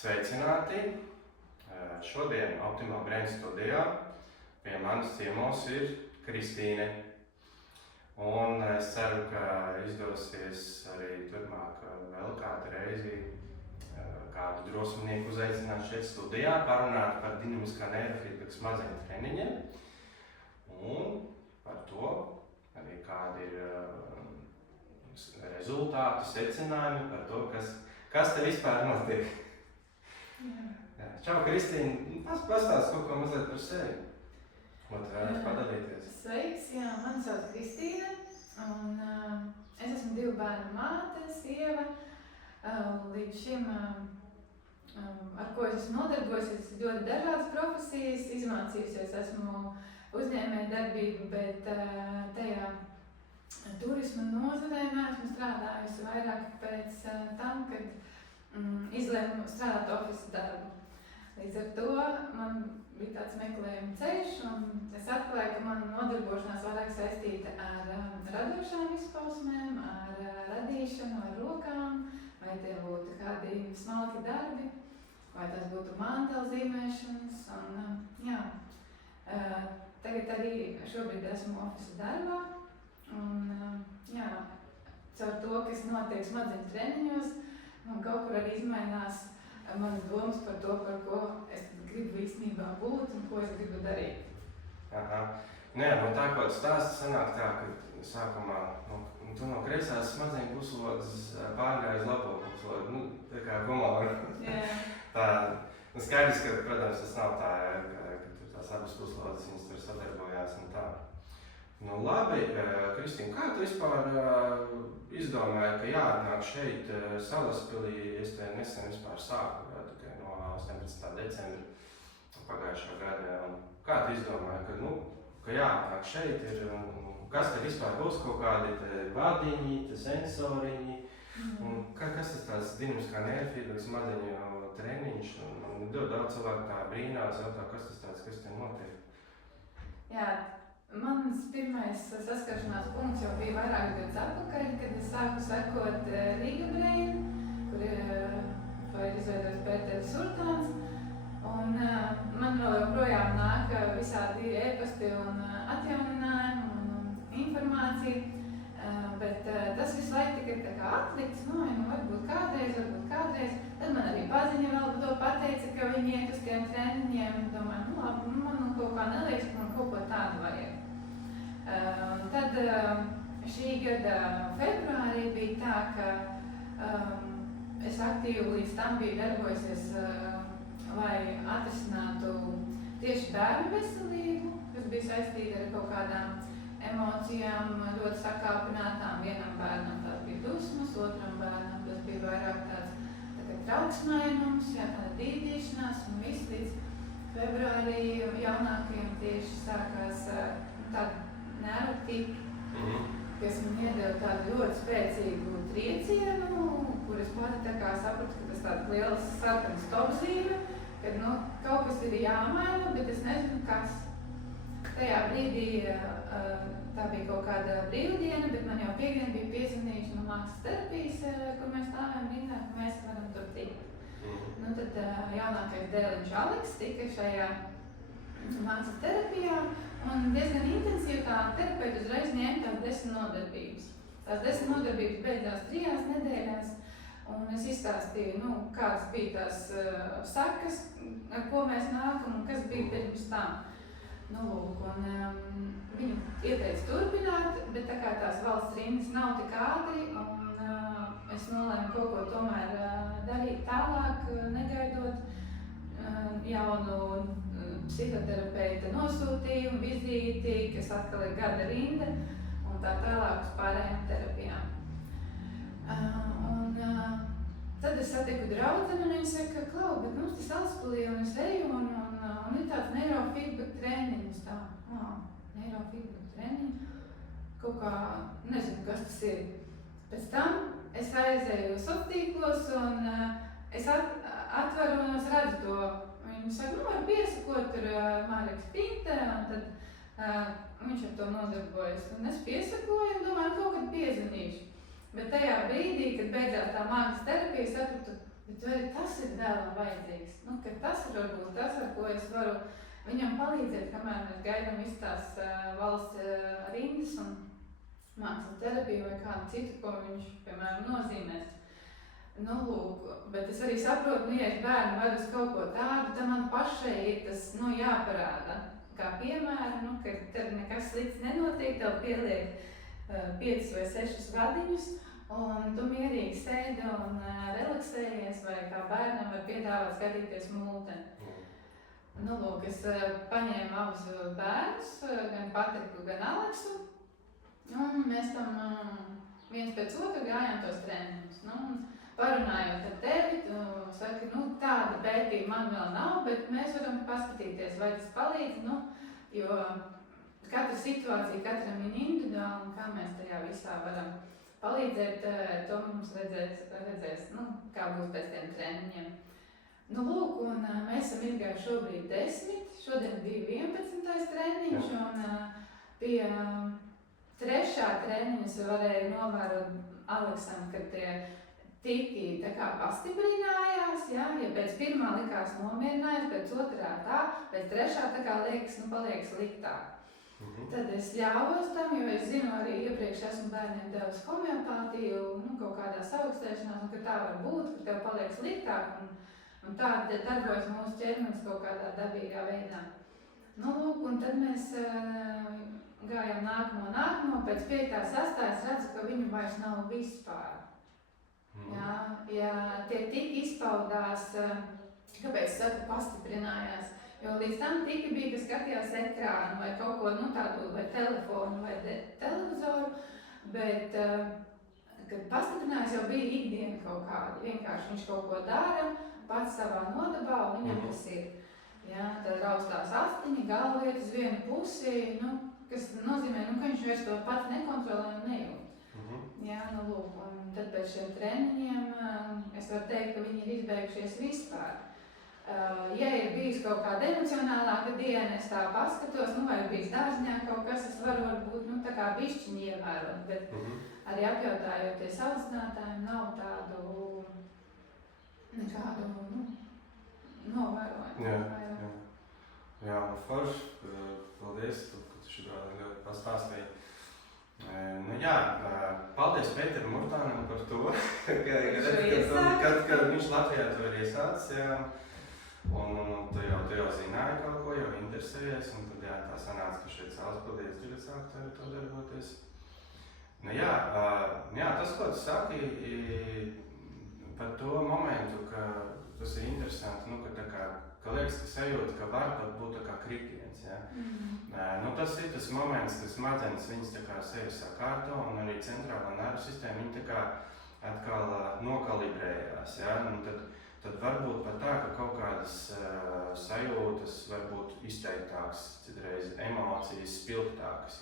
Sveicināti! Šodien Optimāla Brain studijā pie manis ciemos ir Kristīne. Un es ceru, ka izdosies arī turpmāk vēl kādu reizi kādu drosmnieku uzaicināt šeit studijā, parunāt par dinamiskā neirofeedbacka smadzeņu treniņiem un par to arī kādi ir rezultāti, secinājumi par to, kas te vispār notiek. Čau, Kristīne, pastāsti kaut ko mazliet par sevi. Ko tu varētu padalīties? Sveiks, jā, mani sauc Kristīne, un es esmu 2 bērnu māte, sieva. Līdz šim, ar ko es esmu nodarbojusies, ļoti dažādas profesijas, izmācījusies, esmu uzņēmējdarbību, bet tajā turisma nozarē neesmu strādājusi vairāk pēc tam, kad izlēmu strādāt ofisa darbu. Līdz ar to man bija tāds meklējuma ceļš, un es atklāju, ka mana nodarbošanās vairāk saistīta ar radošām izpausmēm, ar radīšanu, ar rokām, vai tie būtu kādi smalki darbi, vai tas būtu mantāla zīmēšanas. Tagad arī šobrīd esmu ofisa darbā, un caur to, kas notiek smadzeņu treniņos, man kaut kur arī izmainās manas domas par to, par ko es gribu īstenībā būt un ko es gribu darīt. Aha. Tā, ko tu stāsti, sanāk tā, ka sākumā tu no kreisās smadzeņu puslodes pārgāji uz labo puslodu, tā kā humora. Tā, skaidrs, ka, protams, tas nav tā, ka tur tās abas puslodes, viņas tur sadarbojās un tā. Labi, Kristīne, kā tu vispār izdomāji, ka jāatnāk šeit Salaspilī? Es te nesen vispār sāku, tikai no 18. decembra pagājušā gada. Kā tu izdomāji, ka jāatnāk šeit ir, kas te vispār būs, kaut kādi vadiņi, sensoriņi, un kas tas tāds dinamiskā neirofeedbacka smadzeņu treniņš? Man ļoti daudz cilvēku tā brīnās, jautā, kas tas tāds, kas te notiek? Jā. Mans pirmais saskaršanās punkts jau bija vairāk gadus atpakaļ, kad es sāku sekot Riga Brain, kur ir izveidojis Pēters Surtāns. Un man vēl joprojām nāk visādi e-pasti un atjauninājumi un informācija, bet tas visu laiku tikai tā kā atlikts, varbūt kādreiz. Tad man arī paziņa vēl to pateica, ka viņi iet uz tiem treniņiem, un domāju, labi, man kaut kā neliekas, ka man kaut ko tādu vajag. Tad šī gada februārī bija tā, ka es aktīvi līdz tam biju darbojusies, lai atrisinātu tieši bērnu veselību, kas bija saistīta ar kaut kādām emocijām, ļoti sakāpinātām. Vienam bērnam tās bija dusmas, otram bērnam tas bija vairāk tāds trauksmainums, tāda dīdīšanās, un viss līdz februārī jaunākajiem tieši sākās tāda nervotiki, kas man iedeva tādu ļoti spēcīgu triecienu, kur es pati tā kā sapratu, ka tas tāds liels sarkans stopzīme, kad kaut kas ir jāmaina, bet es nezinu, kas. Tajā brīdī tā bija kaut kāda brīvdiena, bet man jau piekdien bija piezvanījuši no mākslas terapijas, kur mēs stāvējam rindā, ka mēs varam tur tikt. Tad jaunākais dēliņš Aleks tika šajā mākslas terapijā, un diezgan intensīvi tā terapeita uzreiz ņēma tās 10 nodarbības. Tās 10 nodarbības beidzās 3 nedēļās, un es izstāstīju, kādas bija tās sakas, ar ko mēs nākam un kas bija pirms tam. Viņu ieteica turpināt, bet tā kā tās valsts rindas nav tik ātri, un es nolēmu kaut ko tomēr darīt tālāk, negaidot jaunu psihoterapeita nosūtījumu, vizīti, kas atkal ir gada rinda, un tā tālāk uz pārējām terapijām. Tad es satiku draudzeni, un viņa saka, Klau, bet mums tas Salaspilī, un es eju, un ir tāds neirofeedbacka treniņš, neirofeedbacka treniņš, kaut kā, nezinu, kas tas ir. Pēc tam es aizēju sociālos, un es atveru, un es redzu to. Viņa saka, var piesakot tur Mareks Pinte, un tad viņš ar to nodarbojas. Un es piesakoju, un domāju, kaut kad piezvanīšu. Bet tajā brīdī, kad beidzās tā mākslas terapija, sapratu, Bet tas ir dēlam vajadzīgs. Ka tas ir varbūt tas, ar ko es varu viņam palīdzēt, kamēr mēs gaidām visu tās valsts rindas un mākslas terapiju vai kādu citu, ko viņš, piemēram, nozīmēs. Lūk, bet es arī saprotu, ja es bērnu vedu uz kaut ko tādu, tad man pašai ir tas, jāparāda. Kā piemēram, ka tev nekas slikts nenotiek, tev pieliek 5 vai 6 vadiņus, un tu mierīgi sēdi un relaksējies, vai kā bērnam var piedāvāt skatīties multeni. Lūk, es paņēmu abus bērnus, gan Patriku, gan Aleksu, un mēs tam viens pēc otru gājām tos treniņus. Parunājot ar tevi, tu saki, tāda pētījuma man vēl nav, bet mēs varam paskatīties, vai tas palīdz, jo katra situācija, katram ir individuāli, un kā mēs tajā visā varam palīdzēt, to mums redzēs, kā būs pēc tiem treniņiem. Lūk, un mēs esam izgājuši šobrīd 10, šodien bija 11. treniņš, un pie 3. treniņas varēja novērot Aleksam, ka tie tiki tā kā pastiprinājās, ja pēc pirmā likās nomierinājās, pēc otrā tā, pēc 3. tā kā liekas, paliek sliktāk. Tad es ļāvos tam, jo es zinu, arī iepriekš esmu bērniem devis homeopātiju, kaut kādā saaugstēšanās, un ka tā var būt, ka tev paliek sliktāk, un tā darbojas mūsu ķermenis kaut kādā dabīgā veidā. Lūk, un tad mēs gājām nākamo, pēc 5. 6. es redzu, ka viņu vairs nav vispār. Ja tie tik izpaudās, kāpēc saku pastiprinājās, jo līdz tam tiki bija, ka skatījās ekrānu vai kaut ko tādu, vai telefonu vai televizoru, bet, kad pastiprinājās, jau bija ikdiena kaut kāda, vienkārši viņš kaut ko dara, pats savā nodabā, un viņam tas ir. Tad raustās astiņi, galva iet uz vienu pusi, kas nozīmē, ka viņš vairs to pats nekontrolē un nejūt. Lūk, un tad pēc šiem treniņiem es varu teikt, ka viņi ir izbeigušies vispār. Ja ir bijis kaut kāda emocionālāka diena, es tā paskatos, vai ir bijis dārziņā kaut kas, es varu varbūt, tā kā bišķiņi ievērot, bet arī apjautājoties audzinātājiem nav tādu nekādu, novērojumu. Jā, forši, paldies, ka tu šitā ļoti pastāstīji. Paldies Pēteram Murtānam par to, kad viņš Latvijā to ir iesācis, un tu jau zināji kaut ko, jau interesējies, un tad tā sanāca, ka šeit Salaspilī tagad sākt ar to darboties. Tas, ko tu saki par to momentu, ka tas ir interesanti, ka liekas, ka sajūta, ka var pat būt tā kā kritiens. Tas ir tas moments, kad smadzenes viņas tā kā sevi sakārto, un arī centrālā nervu sistēma viņa tā kā atkal nokalibrējās. Tad varbūt pat tā, ka kaut kādas sajūtas var būt izteiktākas, citreiz emocijas spilgtākas.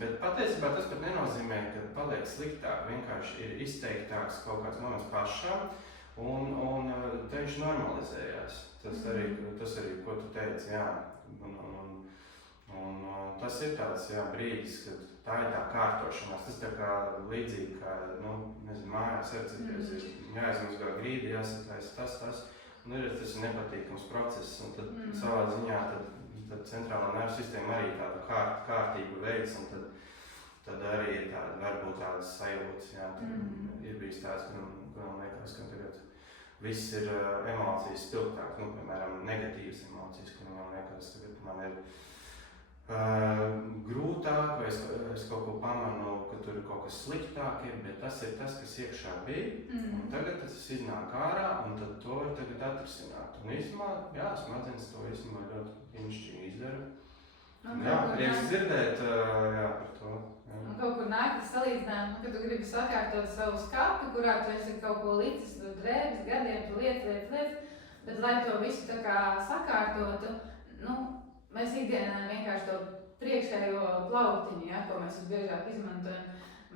Bet patiesībā tas pat nenozīmē, ka paliek sliktāk, vienkārši ir izteiktāks kaut kāds moments pašam, un te viņš normalizējās. Tas arī, ko tu teici, un tas ir tāds brīdis, kad tā ir tā kārtošanās. Tas tā kā līdzīgi, kā, mājās atcerieties, ir jāizmazgā grīdi, jāsataisa tas, un tas ir nepatīkams process, un tad savā ziņā tad centrālā nervu sistēma arī tādu kārtību veids, un tad arī ir tāda, varbūt tādas sajūtas, ir bijis tāds, kuram liekas, ka tagad viss ir emocijas spilgtāk, piemēram, negatīvas emocijas, kuram man liekas, ka man ir grūtāk, vai es kaut ko pamanu, ka tur ir kaut kas sliktāk, bet tas ir tas, kas iekšā bija, un tagad tas iznāk ārā, un tad to ir tagad atrisināt. Un īstenībā, smadzenes to īstenībā ļoti brīnišķīgi izdara. Prieks dzirdēt par to. Un kaut kur nāk tas salīdzinājums, ka tu gribi sakārtot savu skatu, kurā tu esi kaut ko licis, tu drēbes, gadiem, tu lietas, bet lai to visu tā kā sakārtotu, mēs ikdienā vienkārši to priekšējo plauktiņu, ko mēs visbiežāk izmantojam,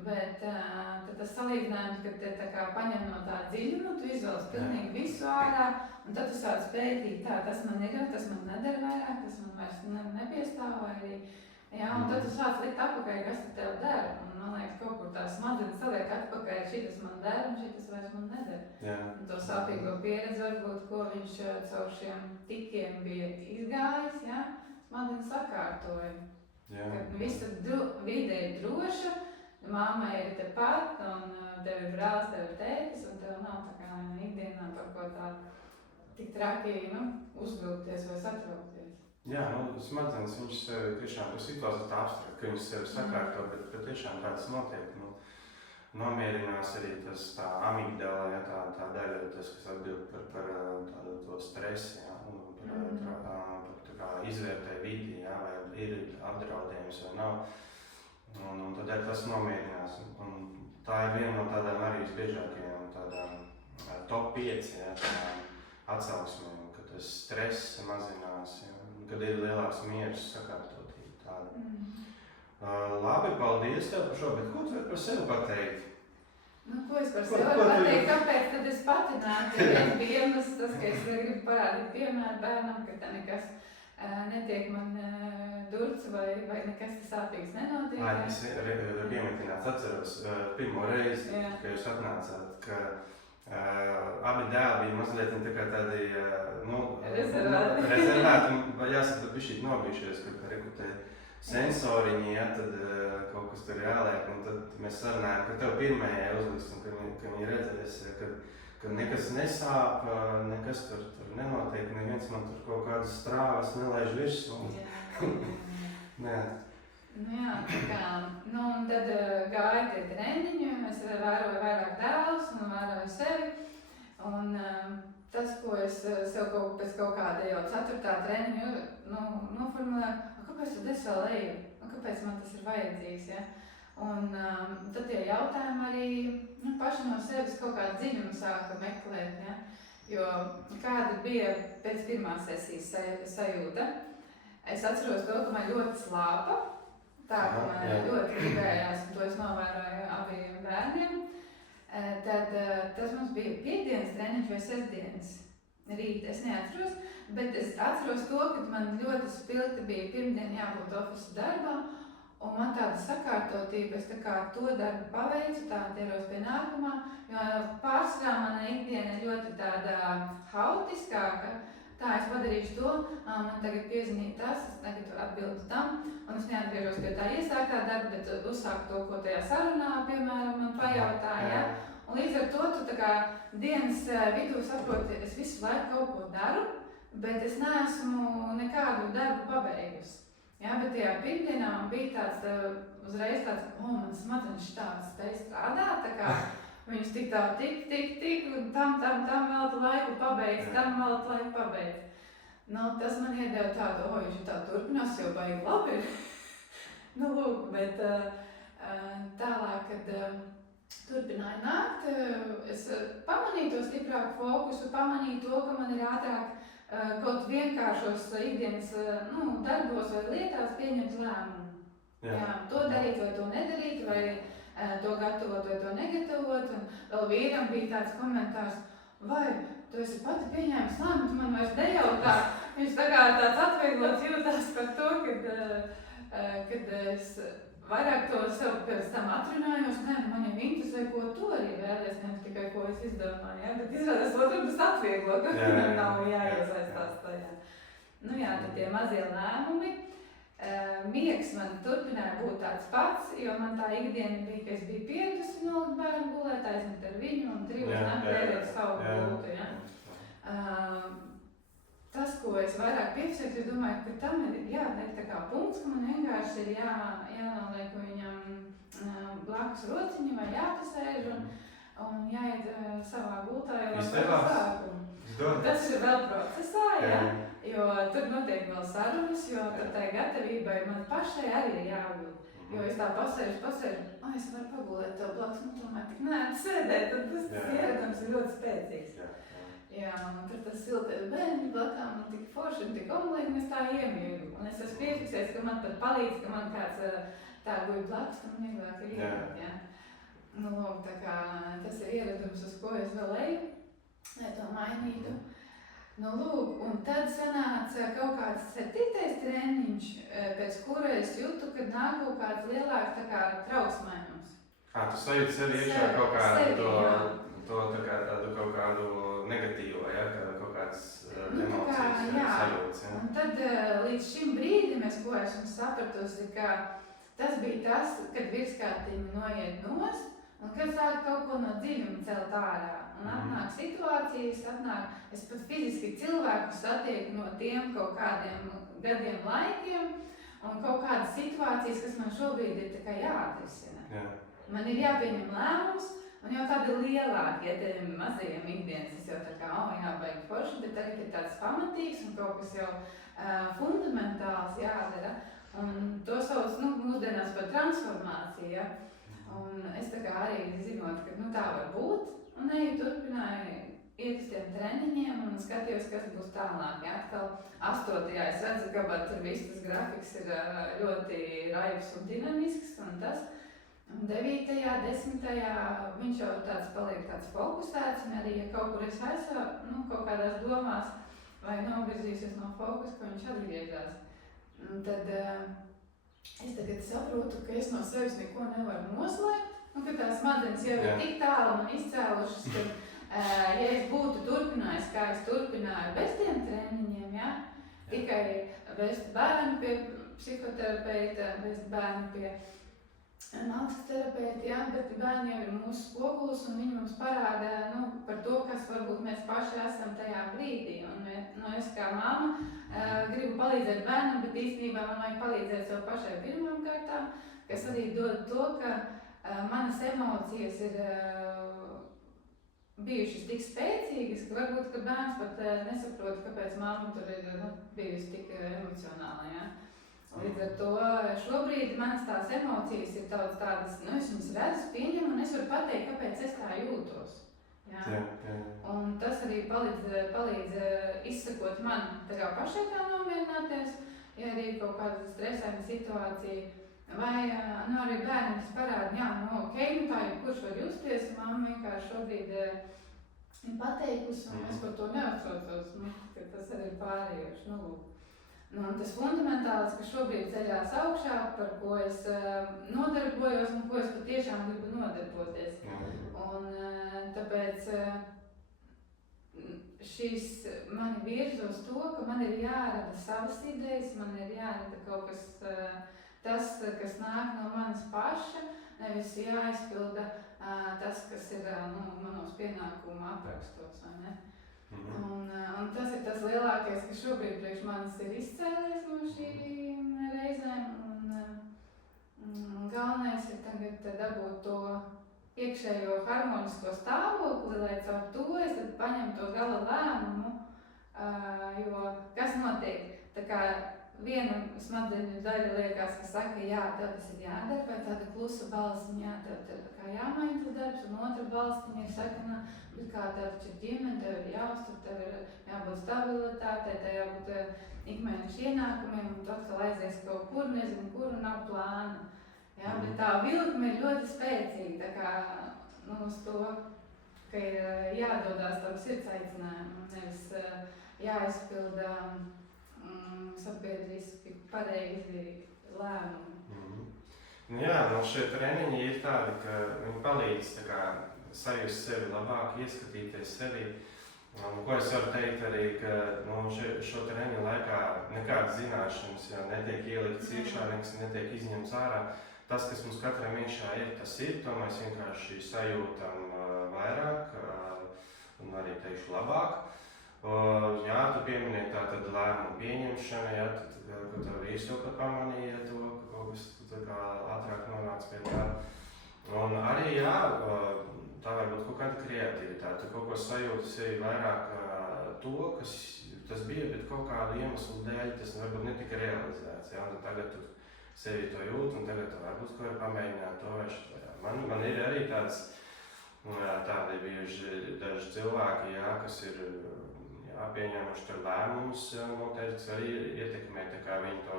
bet tad tas salīdzinājums, ka te tā kā paņem no tā dziļuma, tu izvēlas pilnīgi visu ārā, un tad tu sāc pētīt, tas man ir, tas man nedara vairāk, tas man vairs nepiestāv, vai arī Jā, un tad tu sāc likt atpakaļ, kas tu tev dara. Un, man liekas, kaut kur tās smadzenes saliek atpakaļ, šitas man dara un šitas vairs man nedara. Jā. Un to sāpīgo pieredzi varbūt, ko viņš caur šiem tikiem bija izgājis, jā, smadzenes sakārtoja. Jā. Kad visa vide ir droša, mamma ir tepat, un tev ir brālis, tev ir tētis, un tev nav tā kā ikdienā par ko tādu tik traki, uzvilkties vai satraukties. Jā, smadzenes viņš sevi tiešām par situāciju tā abstrakt, ka viņš sevi sakārto, bet tiešām tāds notiek. Nomierinās arī tas tā amigdala, ja, tā daļa, tas, kas atbild par tādu to stresu, ja, par kā izvērtē vidi, ja, vai ir apdraudējums vai nav. Un tad tas nomierinās. Un tā ir viena no tādām arī visbiežākajām tādām top 5, ja, atsauksmēm, ka tas stress mazinās, ja, kad ir lielāks miers, sakārtotība tāda. Labi, paldies tev par šo, bet ko tu vari par sevi pateikt? Ko es par sevi varu pateikt? Kāpēc tad es pati nāku? Viens bija iemesls tas, ka es gribu parādīt piemēru bērnam, ka tā nekas netiek man durts vai nekas sāpīgs nenotiek. Es piemetināts atceros pirmo reizi, kad jūs atnācāt, ka abi dēli bija mazliet tādi rezervēti un jāsaka, bišķīt nobijušies, ka rekutē sensoriņi, ja, tad kaut kas tur jāliek, un tad mēs sarunājam, ka tev pirmajai uzliks, un ka viņi redzēs, ka nekas nesāp, nekas tur nenotiek, neviens man tur kaut kādas strāvas nelaiž virsū. Jā. Jā, tā kā, un tad gāja tie treniņi, es vēroju vairāk dēlus un vēroju sevi, un tas, ko es sev pēc kaut kāda jau 4. treniņa noformulēju, kāpēc tad es vēl eju, kāpēc man tas ir vajadzīgs, ja? Un tad tie jautājumi arī paši no sevis kaut kādu dziļumu sāka meklēt, ja? Jo kāda bija pēc pirmās sesijas sajūta, es atceros to, ka man ļoti slāpa, tā, ka man ļoti gribējās, un to es novēroju abiem bērniem. Tad tas mums bija piekdienas treniņš vai sestdienas rīt, es neatceros, bet es atceros to, ka man ļoti spilgti bija pirmdien jābūt ofisu darbā, un man tāda sakārtotība, es tā kā to darbu paveicu, tā ķeros pie nākamā, jo pārsvarā mana ikdiena ir ļoti tāda haotiskāka. Tā, es padarīšu to, man tagad piezinīt tas, es tagad atbildu tam, un es neatgriežos pie tā iesāktā darba, bet uzsāku to, ko tajā sarunā, piemēram, man pajautāja. Ja? Un līdz ar to tu tā kā dienas vidū saproti, es visu laiku kaut ko daru, bet es neesmu nekādu darbu pabeigusi. Ja? Bet tajā pirmdienā man bija tāds, uzreiz tāds, mans smadzenes tāds spēj strādāt, tā kā viņus tik tā, tik, un tam vēl laiku pabeidz, tam vēl laiku pabeidz. Tas man iedeva tādu, viņš tā turpinās, jau baigi labi. Lūk, bet tālāk, kad turpināja nākt, es pamanīju to stiprāku fokusu, pamanīju to, ka man ir ātrāk kaut vienkāršos ikdienas darbos vai lietās pieņemt lēmumu. Jā, to darīt vai to nedarīt, vai to gatavot vai to negatavot, un vēl vīram bija tāds komentārs, vai tu esi pati pieņēmis lēmumu, man vairs nejautā. Viņš tā kā tāds atvieglots jūtās par to, kad es vairāk to sev pēc tam atrunājos, man jau interesē, ko tu arī vēlies, ne tikai ko es izdomāju, ja? Bet izrādās otru tas atvieglo, ka viņam nav jāiesaistās tajā. Tad tie mazie lēmumi. Miegs man turpināja būt tāds pats, jo man tā ikdiena bija, ka es biju pieradusi nolikt bērnu gulēt, aizņemt ar viņu un 3 naktēļot savu gultu. Ja? Tas, ko es vairāk piefiksēju, es domāju, ka tam ir jāliek tā kā punkts, ka man vienkārši ir jānoliek viņam blakus rociņi vai jātasēž un jāiet savā gultā jau sākumu. Tas ir vēl procesā, ja? Jo tur notiek vēl sarunas, jo tur tai gatavībai man pašai arī ir jābūt. Jo es tā pasēžu, es varu pagulēt tev blakus, tomēr tik neētu sēdēt, tad tas ieradums ir ļoti spēcīgs. Jā, un tur tas siltais bērni blakām, un tik forši, un tik omlīgi, un es tā iemīru. Un es esmu piefiksējis, ka man pat palīdz, ka man kāds tā guļ blakus, tam vieglāk ir ieradīt, ja? Lūk, tā kā tas ir ieradums, uz ko es vēl eju, lai to mainītu. Lūk, un tad sanāca atnāca kaut kāds 7. treniņš, pēc kura es jūtu, ka nāk kaut kāds lielāks tā kā trauksmēnums. Tu sajūti sevi iekšā kaut kādu tādu kaut kādu negatīvo, ja? Kaut kāds emocijas sajūtas. Ja? Un tad līdz šim brīdim es ko esmu sapratusi, ka tas bija tas, kad virskārtiņa noiet nost, un kad sāk kaut ko no dziļuma celt ārā. Un atnāk situācijas, es pat fiziski cilvēku satieku no tiem kaut kādiem gadiem laikiem, un kaut kādas situācijas, kas man šobrīd ir tā kā jāatrisina. Jā. Man ir jāpieņem lēmums, un jau tādi lielāki, ja tiem mazajiem ikdienas, es jau tā kā, jābaigi forši, bet arī ir tāds pamatīgs un kaut kas jau fundamentāls jādara. Un to sauc, mūsdienās par transformāciju, ja? Un es tā kā arī zinot, ka tā var būt, un turpināju iet uz tiem treniņiem un skatījos, kas būs tālāk. Ja? Atkal 8. es redzu, ka tur viss tas grafiks ir ļoti raibs un dinamisks, un tas. Un 9. 10. viņš jau tāds paliek tāds fokusēts, un arī, ja kaut kur es esmu, kaut kādās domās, vai novirzīsies no fokusa, ka viņš atgriežas. Un tad es tagad saprotu, ka es no sevis neko nevaru noslēpt, un ka tās smadzenes jau ir tik tālu man izcēlušas, ka, ja es būtu turpinājis, kā es turpināju bez tiem treniņiem, ja, tikai vest bērnu pie psihoterapeita, vest bērnu pie mākslas terapeita, ja, bet bērni jau ir mūsu spogulis, un viņi mums parāda par to, kas varbūt mēs paši esam tajā brīdī. Un es kā mamma gribu palīdzēt bērnam, bet īstenībā man vajag palīdzēt sev pašai pirmām kārtām, kas arī dod to, ka manas emocijas ir bijušas tik spēcīgas, ka varbūt, ka bērns pat nesaprot, kāpēc mamma tur ir bijusi tik emocionāla. Ja? Līdz ar to šobrīd manas tās emocijas ir tādas, es viņas redzu, pieņemu, un es varu pateikt, kāpēc es tā jūtos. Ja? Un tas arī palīdz izsakot man tā kā pašai tā nomierināties, ja arī kaut kāda stresaina situācija. Vai arī bērniem tas parāda, tā jebkurš var justies, mamma vienkārši šobrīd ir pateikusi, un es par to neuztraucos, ka tas arī ir pārējoši. Un tas fundamentāls, ka šobrīd ceļās augšā, par ko es nodarbojos un ko es patiešām gribu nodarboties. Un tāpēc šīs mani virza uz to, ka man ir jārada savas idejas, man ir jārada kaut kas tas, kas nāk no manas paša, nevis jāizpilda tas, kas ir manos pienākuma aprakstos, vai ne? Un tas ir tas lielākais, kas šobrīd priekš manis ir izcēlies no šīm reizēm. Un galvenais ir tagad dabūt to iekšējo harmonisko stāvokli, lai caur to es tad paņemu to gala lēmumu, jo kas notiek? Tā kā viena smadzeņu daļa liekas, ka saka, tev tas ir jādara, vai tāda klusa balsiņa, tev kā jāmaina tas darbs, un otra balsiņa ir saka, bet kā tev taču ir ģimene, tev ir jāuztur, tev ir jābūt stabilitātei, tev jābūt ikmēneša ienākumiem, un tu atkal aizies kaut kur, nezinu kur, un nav plāna. Ja, bet tā vilkme ir ļoti spēcīga, tā kā uz to, ka ir jādodās tam sirds aicinājumam, nevis jāizpilda sabiedriski pareizi lēmumi. Šie treniņi ir tādi, ka viņi palīdz sajust sevi labāk, ieskatīties sevi. Ko es varu teikt arī, ka šo treniņu laikā nekādas zināšanas jau netiek ieliktas iekšā, nekas netiek izņemts ārā. Tas, kas mums katram iekšā ir, tas ir, to mēs vienkārši sajūtam vairāk un arī teikšu labāk. Tu pieminēji tātad lēmumu pieņemšana, ka tev vīrs jau pat pamanīja to, ka kaut kas ātrāk nonāca pie tā. Un arī, tā var būt kaut kāda kreativitāte, tu kaut ko sajūti sevi vairāk to, kas tas bija, bet kaut kādu iemeslu dēļ tas varbūt netika realizēts. Tagad tu sevi to jūt, un tagad tu varbūt ko var pamēģināt to vai šito. Man ir arī tādi bijuši daži cilvēki, kas ir pieņēmuši tur lēmumus, noteikti arī ietekmē viņu to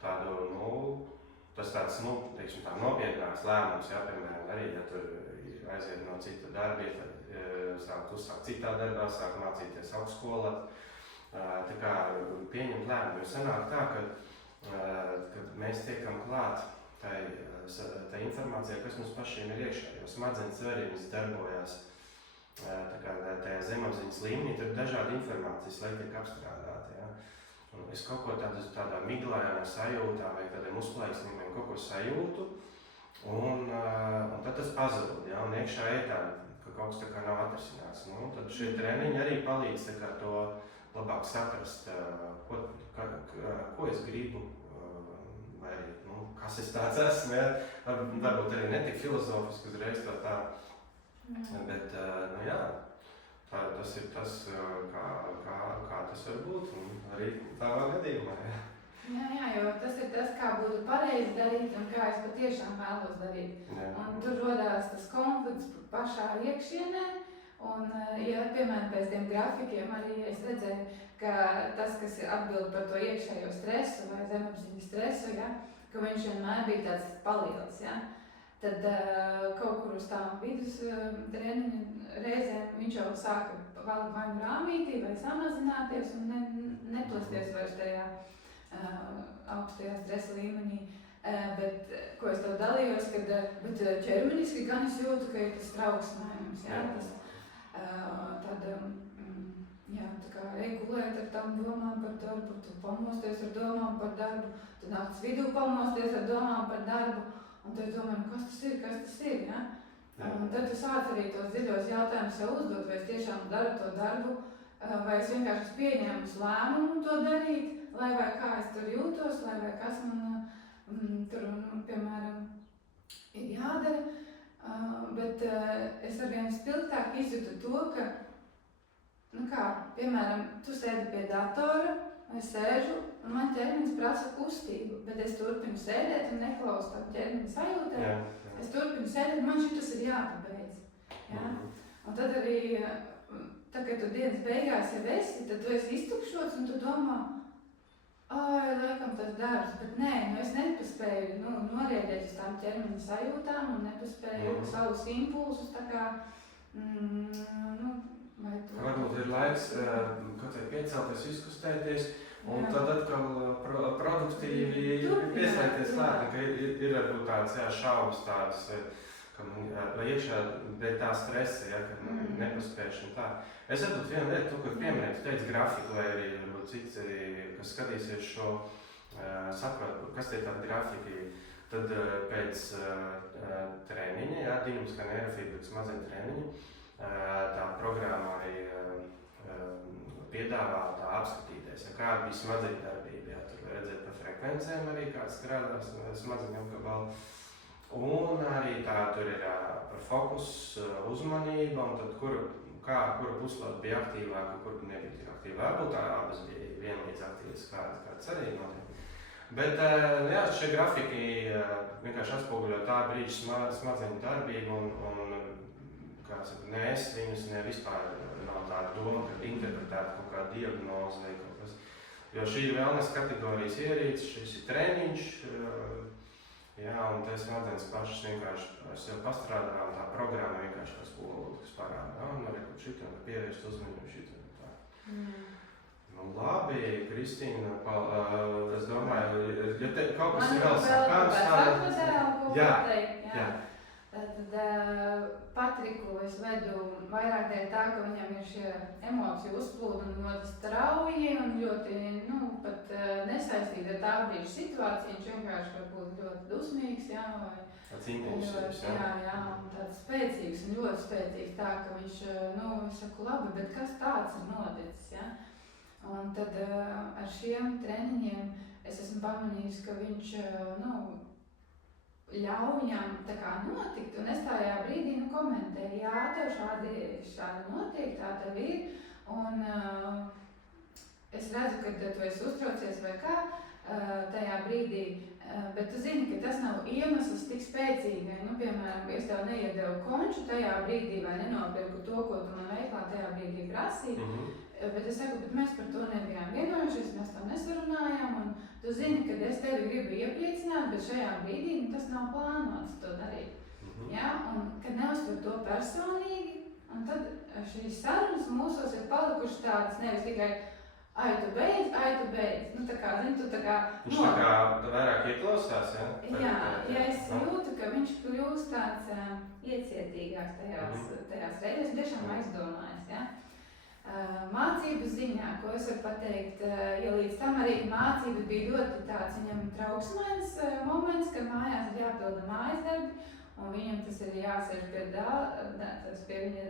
tādu, tas tāds, teiksim tā, nopietnāks lēmums, piemēram, arī, ja tur aiziet no cita darba, sākt uzsākt citā darbā, sākt mācīties augstskolā, tā kā pieņemt lēmumu. Jo sanāk tā, ka mēs tiekam klāt tai informācijai, kas mums pašiem ir iekšā, jo smadzenes arī darbojās tā kā tajā zemapziņas līmenī, tur ir dažādi informācijas, lai tiek apstrādāti. Ja? Un es kaut ko tādā miglājā sajūtā vai tādiem uzplaiksnījumiem kaut ko sajūtu, un tad tas pazūd, ja? Un iekšā ir tā, ka kaut kas tā kā nav atrisināts. Nu, tad šie treniņi arī palīdz tā kā to labāk saprast, ko es gribu, vai arī, kas es tāds esmu, ja? Varbūt arī netik filozofiski uzreiz tā. Bet, jā, tas ir tas, kā tas var būt, un arī tavā gadījumā. Jā, jo tas ir tas, kā būtu pareizi darīt un kā es patiešām vēlos darīt. Jā. Un tur rodās tas konflikts pašā iekšienē, un, ja, piemēram, pēc tiem grafikiem arī es redzēju, ka tas, kas atbild par to iekšējo stresu vai zemapziņas stresu, ja, ka viņš vienmēr bija tāds paliels, ja. Tad kaut kur uz tām vidus treniņa reizēm viņš jau sāka vai nu rāmītī vai samazināties un neplasties vairs tajā augstajā stresa līmenī. Bet, ko es tev dalījos, bet ķermeniski gan es jūtu, ka ir tas trauksmējums, jā, tas tā kā regulēt ar tām domām par darbu, tu pamosties ar domām par darbu, tu nakts vidū pamosties ar domām par darbu, un tad es domāju, kas tas ir, ja? Un tad tu sāc arī tos dziļos jautājumus sev uzdot, vai es tiešām daru to darbu, vai es vienkārši pieņēmu lēmumu to darīt, lai vai kā es tur jūtos, lai vai kas man tur, piemēram, ir jādara. Bet es arvien spilgtāk izjūtu to, ka, piemēram, tu sēdi pie datora, es sēžu, un man ķermenis prasa kustību, bet es turpinu sēdēt un neklausu tam ķermeņa sajūtē. Jā. Es turpinu sēdēt, man šitas ir jāpabeidz. Ja? Un tad arī, kad tu dienas beigās jau esi, tad tu esi iztukšots un tu domā, laikam tas darbs, bet nē, es nepaspēju norēģēt uz tām ķermeņa sajūtām un nepaspēju savus impulsus tā kā, varbūt ir laiks kaut vai piecelties, izkustēties, un tad atkal produktīvi pieslēgties klāt, ka ir varbūt tādas šaubas tādas, ka man iekšā dēļ tā stresa, ja, ka man nepaspēšu un tā. Es varbūt vienu lietu, kur pieminēt, tu teici grafiku, vai arī varbūt cits, kas skatīsies šo, saprot, kas tie tādi grafiki, tad pēc treniņa, ja, dinamiskā neirofeedbacka smadzeņu treniņa, tā programma arī piedāvā tā apskatīties, kāda bija smadzeņu darbība. Jā, tur var redzēt par frekvencēm arī, kāds strādās smadzeņu apgabalu. Un arī tā tur ir par fokus, uzmanība, un tad kura puslāde bija aktīvāka, kur nebija tik aktīva. Varbūt tā abas bija vienlīdz aktīvas, kāds arī notiek. Bet jā, šie grafiki vienkārši atspoguļo tā brīža smadzeņu darbību un kā saka, ne es viņus, ne vispār nav tāda doma, ka interpretētu kaut kādu diagnozi vai kaut kas. Jo šī ir wellness kategorijas ierīce, šis ir treniņš, jā, un te smadzenes pašas vienkārši sev pastrādā, un tā programma vienkārši kā skolotāja, kas parāda, varētu šitā, pievērst uzmanību šitā. Nu, labi, Kristīna, es domāju, ja te kaut kas ir vēl sakāms, jā. Tad Patriku es vedu vairāk dēļ tā, ka viņam ir šie emociju uzplūdi un ļoti strauji un ļoti, pat nesaistīti ar tā brīža situāciju. Viņš vienkārši var būt ļoti dusmīgs, jā, vai tāds impulsīvs, jā. Jā, un tāds spēcīgs un ļoti spēcīgs tā, ka viņš, es saku, labi, bet kas tāds ir noticis, jā? Un tad ar šiem treniņiem es esmu pamanījis, ka viņš, ļauj viņam tā kā notikt, un es tajā brīdī komentēju, jā, tev šādi notiek, tā tev ir, un es redzu, ka tu esi uztraucies vai kā tajā brīdī, bet tu zini, ka tas nav iemesls tik spēcīgai, piemēram, es tev neiedevu konču tajā brīdī vai nenopirku to, ko tu man veiklā tajā brīdī prasīji, bet es saku, bet mēs par to nebijām vienojušies, mēs to nesarunājām, un tu zini, ka es tevi gribu iepriecināt, bet šajā brīdī tas nav plānots to darīt. Ja? Un kad neuztver to personīgi, un tad šīs sarunas mūsos ir palikušas tādas nevis tikai ai, tu beidz. Nu, tā kā, zini, tu tā kā... Viņš tā kā vairāk ieklausās, ja? Jā, es jūtu, ka viņš kļūst tāds iecietīgāks tajās reizēs, tiešām aizdomājas, ja? Mācību ziņā, ko es varu pateikt, jo līdz tam arī mācības bija ļoti tāds viņam trauksmains moments, ka mājās ir jāpilda mājas darbi, un viņam tas ir jāsēž pie viņa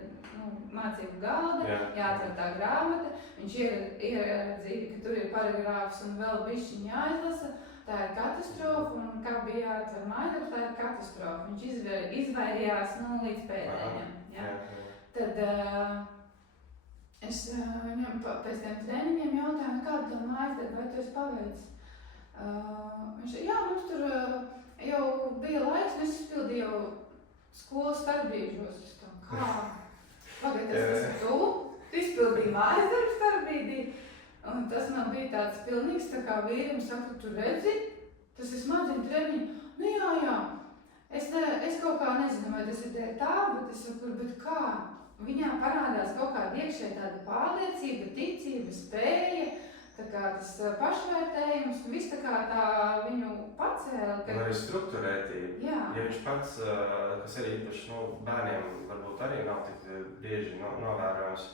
mācību galda, jāatver tā grāmata, viņš ieraudzīja, ka tur ir paragrāfs un vēl bišķiņ jāizlasa, tā ir katastrofa, un kā bija jāatver mājas darbs, tā ir katastrofa. Viņš izvairījās līdz pēdējiem. Ja? Tad es viņam pēc tiem treniņiem jautāju, kāda tā mājas darba, vai tu esi paveicis? Viņš teica, jā, mums tur jau bija laiks, un es izpildīju jau skolas starpbrīžos. Es tā, kā? Pagaid, tas esi tu? Tu izpildīji mājas darbu starpbrīdī? Un tas man bija tāds pilnīgs, tā kā vīrim saka, tu redzi? Tas ir smadziņu treniņi. Nu jā. Es kaut kā nezinu, vai tas ir dēļ tā, bet es saku, bet kā? Viņā parādās kaut kāda iekšē tāda pārliecība, ticība, spēja, tā kā tas pašvērtējums, viss tā kā tā viņu pacēla. Un arī strukturētība. Jā. Ja viņš pats, kas arī īpaši bērniem varbūt arī nav tik bieži novērojams,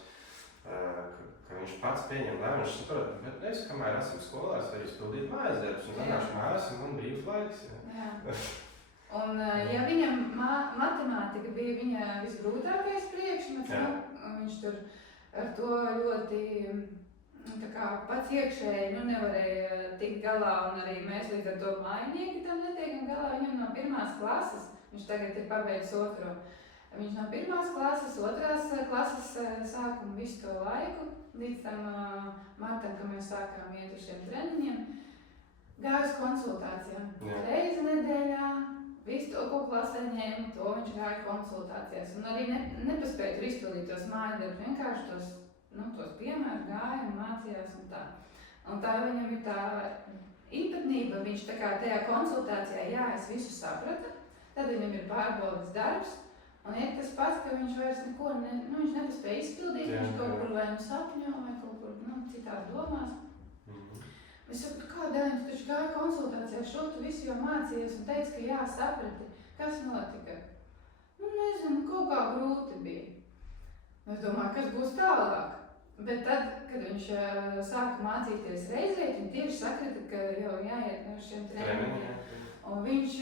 ka viņš pats pieņem lēmumus, viņš saprot, bet es, kamēr esmu skolā, es varu izpildīt mājas darbus, un zanāšu mājās, un man brīvs laiks. Jā. Un, ja viņam matemātika bija viņa visgrūtākais priekšmets, viņš tur ar to ļoti tā kā pats iekšēji nevarēja tikt galā, un arī mēs līdz ar to mājinieki tam netiekam galā. Viņam no 1. klases, viņš tagad ir pabeidzis 2. Viņš no 1. klases, 2. klases sākuma visu to laiku, līdz tam martam, kad mēs sākām iet uz šiem treniņiem, gāja uz konsultācijām. Reizi nedēļā. Visu to, ko klasē ņēma, to viņš gāja konsultācijās. Un arī nepaspēja tur izpildīt tos mājas darbus, vienkārši tos piemērus gāja un mācījās un tā. Un tā viņam ir tā īpatnība, viņš tā kā tajā konsultācijā, es visu saprata, tad viņam ir pārbaudas darbs, un ir tas pats, ka viņš vairs neko, viņš nepaspēja izpildīt, viņš kaut kur vai sapņo, vai kaut kur citās domās. Es saku, kādēļ tu taču gāji konsultācijā, šo tu visu jau mācījies un teici, ka jā, saprati. Kas notika? Nezinu, kaut kā grūti bija. Es domāju, kas būs tālāk. Bet tad, kad viņš sāka mācīties reizēt, viņš tieši sakrita, ka jau jāiet no šiem treniņiem. Un viņš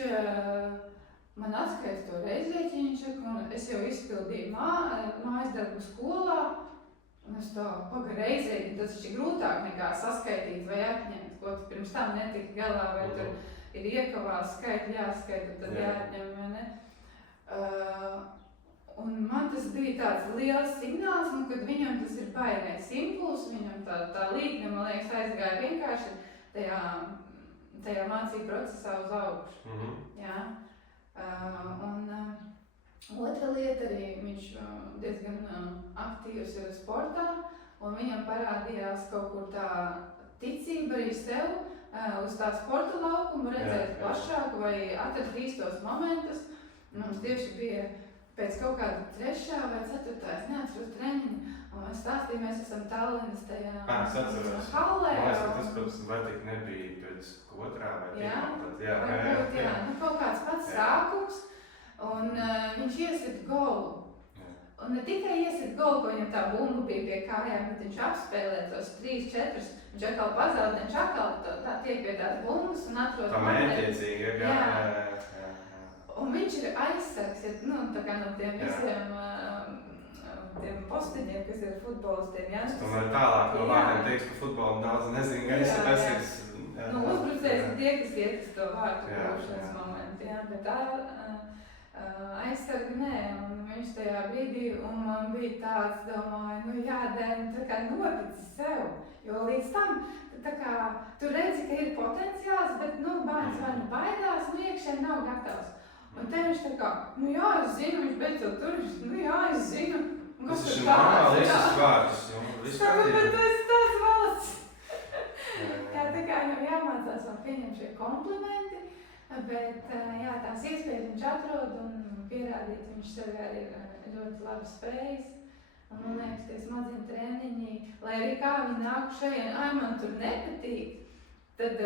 man atskaita to reizēķi, un es jau izpildīju mājas darbu skolā. Un es tā reizēķi, tas ir grūtāk nekā saskaitīt vai atņemt, ko tu pirms tam netika galā, vai tur ir iekavās skaiti jāskaita, tad jāatņem, vai ne? Un man tas bija tāds liels signāls, kad viņam tas ir baigais impulss, viņam tā līkne, man liekas, aizgāja vienkārši tajā mācību procesā uz augšu. Jā. Otra lieta arī, viņš diezgan aktīvs ir sportā, un viņam parādījās kaut kur tā ticība arī sev uz tā sporta laukumu, redzēt plašāku vai atrast īstos momentus. Mums tieši bija pēc kaut kāda 3. vai 4. es neatceros treniņu, un mēs stāstījām, mēs esam Tallinas tajā hallē. Tas, protams, vai tik nebija pēc 2. vai 1. Jā, kaut kāds pats sākums. Un viņš iesit golu. Un ne tikai iesit golu, ko viņam tā bumba bija pie kājām, bet viņš apspēlē tos 3-4, viņš atkal pazaudē, viņš atkal tā tiek pie tās bumbas un atrod tā mērķiecīgi, jā. Un viņš ir aizsargs, tā kā no tiem visiem tiem postiņiem, kas ir futbolistiem, jā. Es tomēr tālāk no vārdiem teiks, ka futbolam daudz nezinu, kas ir. Uzbrucējs ir tie, kas iet uz to vārtu kļūšanas momentu, jā, bet aizsargi nē, un viņš tajā brīdī, un man bija tāds, domāju, jādēļ, tā kā noticis sev, jo līdz tam, tā kā, tu redzi, ka ir potenciāls, bet, bērns vai baidās, iekšē nav gatavs. Un te viņš tā kā, jā, es zinu, viņš beidzot tur, jā, es zinu, un kas tas ir normāli, visas vārtus, bet tu esi tāds valsts. Jā, tā kā viņam jāmācās vēl pieņem šie komplimenti, bet tās iespējas viņš atrod un pierādīt, viņš sev arī ir ļoti labi spējas. Un man liekas, tie smadziņu treniņi, lai arī kā viņi nāk šeit, man tur nepatīk, tad,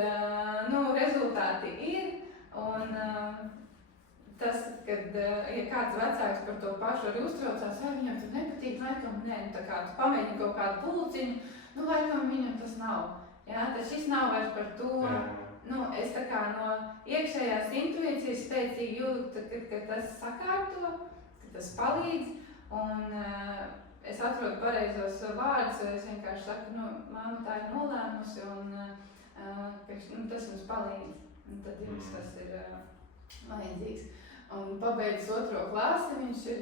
rezultāti ir. Un tas, kad, ja kāds vecāks par to pašu arī uztraucās, vai viņam tur nepatīk, laikam, nē, tā kā tu pamēģini kaut kādu pulciņu, laikam viņam tas nav. Jā, tad šis nav vairs par to. Es tā kā no iekšējās intuīcijas spēcīgi jūtu, ka tas sakārto, ka tas palīdz, un es atrodu pareizos vārdus, es vienkārši saku, māma tā ir nolēmusi, un tas mums palīdz, un tad jums tas ir vajadzīgs. Un pabeidzis 2. klasi, viņš ir,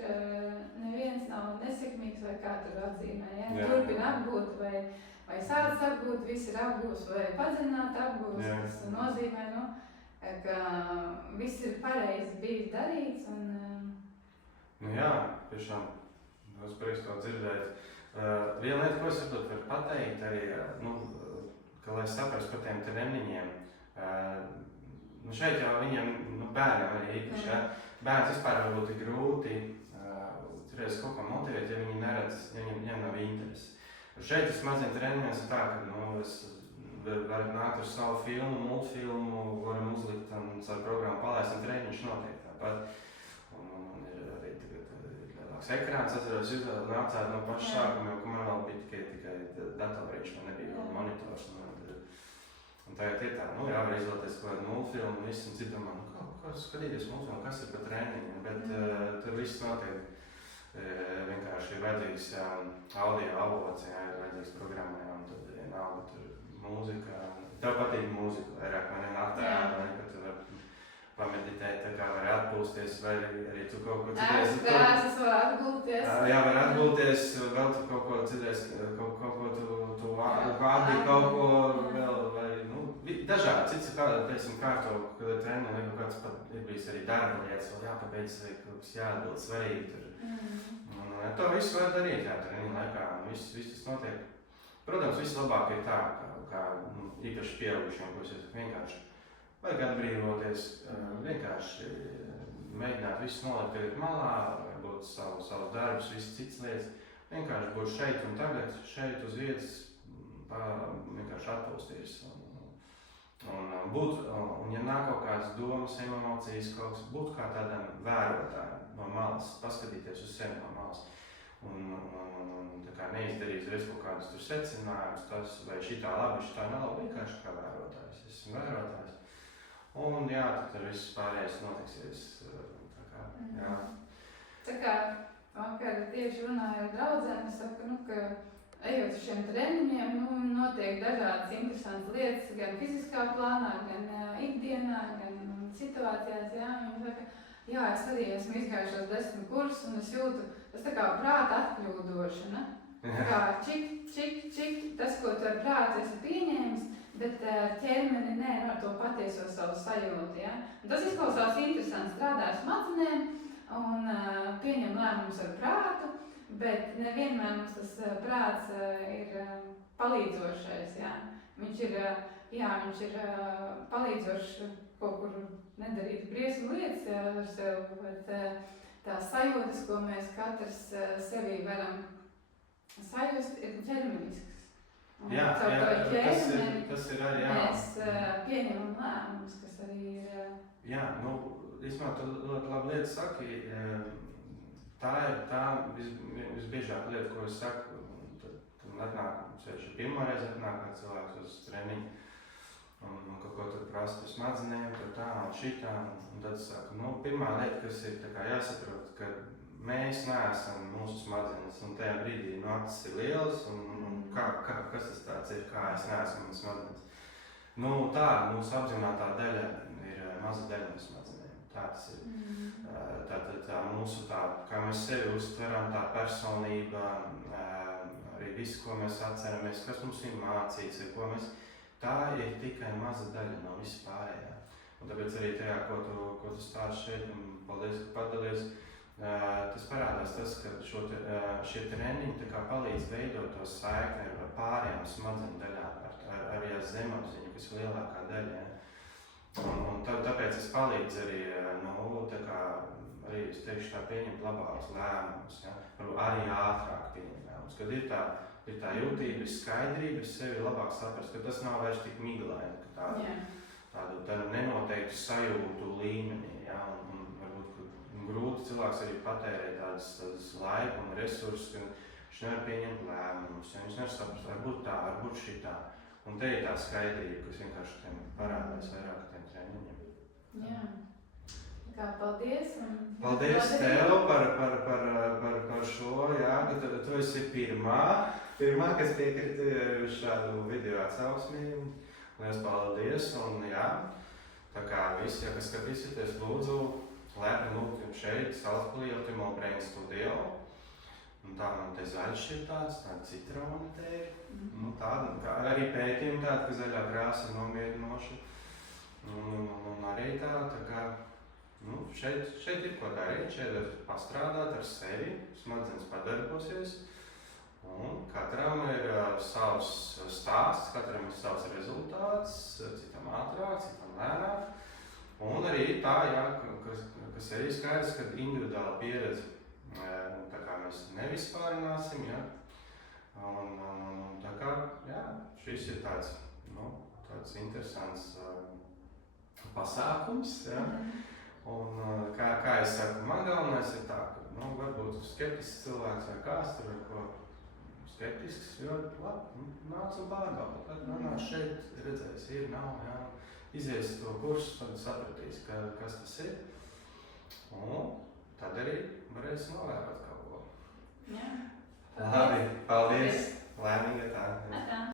neviens nav nesekmīgs, vai kā tur atzīmē, ja? Turpina apgūt, vai sāc apgūt, viss ir apgūs, vai padzināt apgūs, tas nozīmē, ka viss ir pareizi bijis darīts, un... Jā, tiešām, es prieks to dzirdēt. Viena lieta, ko es varbūt varu pateikt, arī, ka, lai saprast par tiem treniņiem, šeit jau viņiem, bērnam arī īpaši, ja? Bērns vispār varbūt ir grūti kaut kā motivēt, ja viņi neredz, ja viņiem nav interesi. Šeit es smadziņu treniņos ir tā, ka es varu nākt ar savu filmu, multfilmu, varam uzlikt un savu programmu palaist, un treniņš notiek tāpat. Un ir arī lielāks ekrāns, atceros, jūs nācāt no paša sākuma, ka man vēl bija tikai datoriņš, man nebija vēl monitors. Un tagad ir tā, var izvēlēties kaut kādu multfilmu, un viss, un citu domā, kā skatīties multfilmu, kas ir par treniņiem, bet tur viss notiek. Vienkārši ir vajadzīgs audio avots, ir vajadzīgs programmai, un tad vienalga tur mūzika. Tev patīk mūzika vairāk, vai naktā, ka tu var pameditēt, tā kā var atpūsties, vai arī tu kaut ko citreiz. Es varu atgulties. Jā, var atgulties, vēl tu kaut ko citreiz, kaut ko tu vārdi, kaut ko vēl, vai, dažādi. Cits ir kādā, teiksim, kārto, kad ir treniņi, kaut kāds pat ir bijis arī darba lietas, vēl jāpabeidz, vai kaut kas jāatbild svarīgi tur. Un to visu var darīt, treniņu laikā, un viss tas notiek. Protams, viss labāk ir tā, kā īpaši pieaugušiem, ko es vienkārši vajag atbrīvoties, vienkārši mēģināt visu nolikt malā, varbūt savus darbus, visas citas lietas, vienkārši būt šeit un tagad, šeit uz vietas, vienkārši atpūsties. Un ja nāk kaut kādas domas, emocijas, kaut kas, būt kā tādam vērotājam no malas, paskatīties uz sevi no malas. Un tā kā neizdarīt reiz kaut kādus tur secinājumus, vai šitā labi, šitā nav, vienkārši kā vērotājs. Es esmu vērotājs. Un tad viss pārējais notiksies. Tā kā vakar tieši runāju ar draudzēm, es saku, ka ejot uz šiem treniņiem, notiek dažādas interesantas lietas, gan fiziskā plānā, gan ikdienā, gan situācijās, Viņi saka, es arī esmu izgājušos 10 kursus, un es jūtu, tas tā kā prāta atkļūdošana. Tā kā čik, tas, ko tu ar prātu esi pieņēmis, bet ķermeni nē, ar to patieso savu sajūtu, Un tas izklausās interesanti, strādā ar smadzenēm un pieņem lēmumus ar prātu, bet nevienmēr mums tas prāts ir palīdzošais, Viņš ir palīdzošs kaut kur nedarīt briesmu lietas ar sevi, bet tās sajūtas, ko mēs katrs sevī varam sajust, ir ķermenisks. Tas ir arī, mēs pieņemam lēmumus, kas arī ir... Īstenībā tu ļoti labi lietas saki. Tā ir tā visbiežākā lieta, ko es saku. Tad atnāk, sevišķi pirmā reize atnāk cilvēks uz treniņu un kaut ko tur prasa par smadzenēm, tur tā un šitā. Un tad es saku, pirmā lieta, kas ir tā kā jāsaprot, ka mēs neesam mūsu smadzenes, un tajā brīdī acis ir lielas, un kas tas tāds ir, kā es neesmu mūsu smadzenes. Tā mūsu apzinātā daļa ir maza daļa no smadzenēm. Tā tas ir. Tā mūsu kā mēs sevi uztveram, tā personība, arī viss, ko mēs atceramies, kas mums ir mācīts, tā ir tikai maza daļa no visu pārējā. Un tāpēc arī tajā, ko tu stāsti šeit, un paldies, ka padalies, tas parādās tas, ka šie treniņi tā kā palīdz veidot to saikni ar pārējām smadzeņu daļām, ar zemapziņu, kas ir lielākā daļa. Un tāpēc es palīdzu arī arī, es teikšu, tā pieņemt labākus lēmumus, ja? Varbūt arī ātrāk pieņemt lēmumus, kad ir tā jūtība, skaidrība, sevi labāk saprast, ka tas nav vairs tik miglaini, ka tādu nenoteiktu sajūtu līmenī, ja? Un varbūt grūti cilvēks arī patērē tādas laiku un resursus, ka viņš nevar pieņemt lēmumus, ja? Viņš nevar saprast, varbūt tā, varbūt šitā. Un te ir tā skaidrība, kas vienkārši tiem parādās vairāk tiem treniņiem. Jā. Kā paldies. Paldies tev par šo, jā, ka tu esi pirmā, kas piekrita šādu video atsauksmī. Liels paldies, un jā, tā kā visi, ja kas skatīsieties, lūdzu, lepni lūgt jums šeit, Salaspilī, Optimal Brain Studio. Un tā man te zaļš ir tāda citrona te ir. Nu, tāda, kā arī pētījumi tāda, ka zaļā krāsa ir nomierinoša. Un arī tā kā, nu, šeit ir ko darīt, šeit var pastrādāt ar sevi, smadzenes padarbosies. Un katram ir savs stāsts, katram ir savs rezultāts, citam ātrāk, citam lēnāk. Un arī tā, jā, kas arī skaidrs, ka individuāla pieredze, tā kā mēs nevispārināsim, ja? Un tā kā, jā, šis ir tāds interesants pasākums, ja? Un kā es saku, man galvenais ir tā, ka, varbūt skeptisks cilvēks vai kāds tur ar ko skeptisks, jo, labi, nāc un pārbaudi, tad nāc šeit, redzēs, ir, nav, jā, izies to kursu, tad sapratīs, kas tas ir. Un tad arī varēs novērtēt.